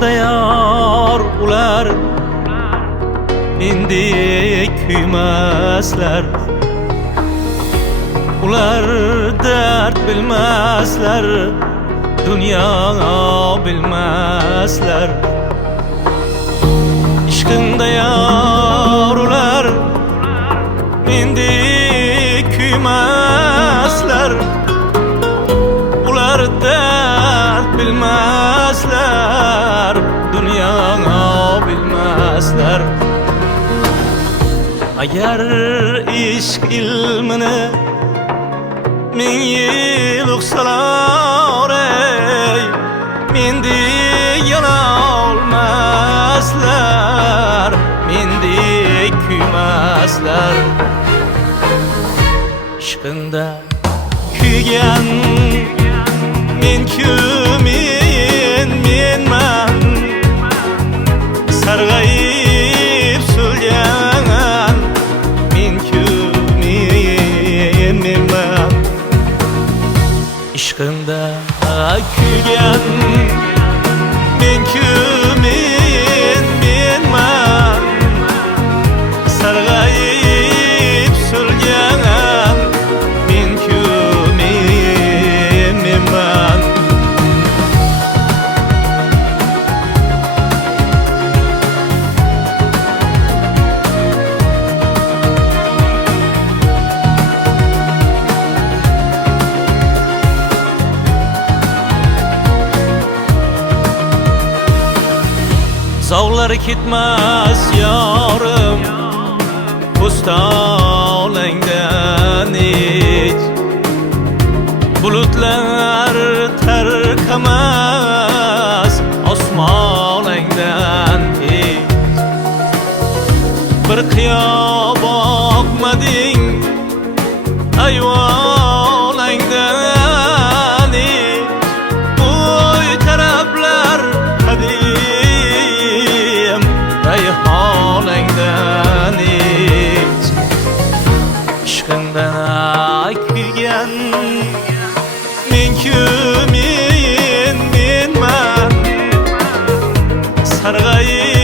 ishqinda yor ular mendek kuymaslar. Ular dard bilmaslar, dunyo bilmaslar. Ishqinda yor ular mendek kuymaslar. Ular dard bilmaslar, dunyo bilmaslar. Agar ishq ilmini ming yil o'qsalar, mendek yana olmaslar, mendek kuymaslar. Ishqinda kuygan men-ku menman, sarg'ayib so'lgan men-ku menman. Ishqinda kuygan men-ku menman, sarg'ayib so'lgan men-ku menman. Zovlar ketmas yorim bo'stoningdan hech, bulutlar tarqamas osmoningdan hech. Bir qiyo boqmading ayvoningdan hech, bo'y taraflar qadim rayhoningdan hech. Ishqinda kuygan men-ku menman, sarg'ayib